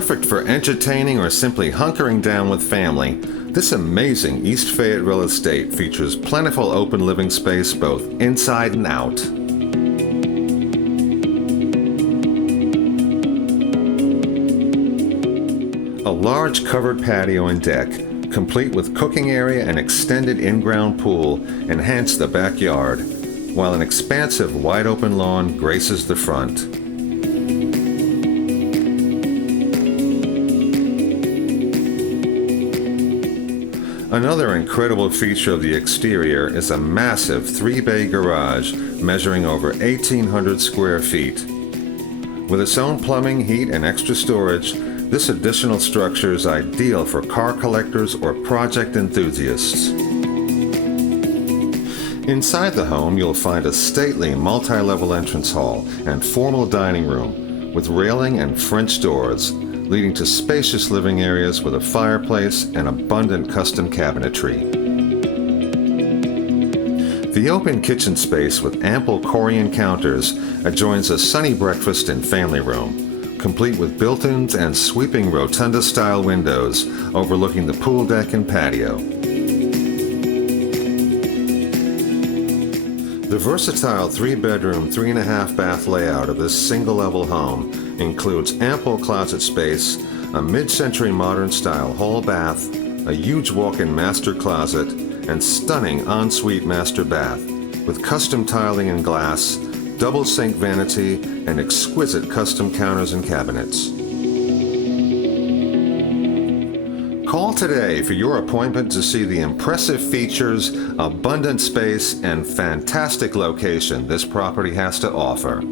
Perfect for entertaining or simply hunkering down with family, this amazing East Fayetteville estate features plentiful open living space both inside and out. A large covered patio and deck, complete with cooking area and extended in-ground pool, enhance the backyard, while an expansive wide-open lawn graces the front. Another incredible feature of the exterior is a massive 3-bay garage measuring over 1,800 square feet. With its own plumbing, heat, and extra storage, this additional structure is ideal for car collectors or project enthusiasts. Inside the home, you'll find a stately multi-level entrance hall and formal dining room with railing and French doors, leading to spacious living areas with a fireplace and abundant custom cabinetry. The open kitchen space with ample Korean counters adjoins a sunny breakfast and family room, complete with built-ins and sweeping rotunda-style windows overlooking the pool deck and patio. The versatile 3-bedroom, 3.5-bath layout of this single-level home includes ample closet space, a mid-century modern-style hall bath, a huge walk-in master closet, and stunning ensuite master bath with custom tiling and glass, double sink vanity, and exquisite custom counters and cabinets. Call today for your appointment to see the impressive features, abundant space, and fantastic location this property has to offer.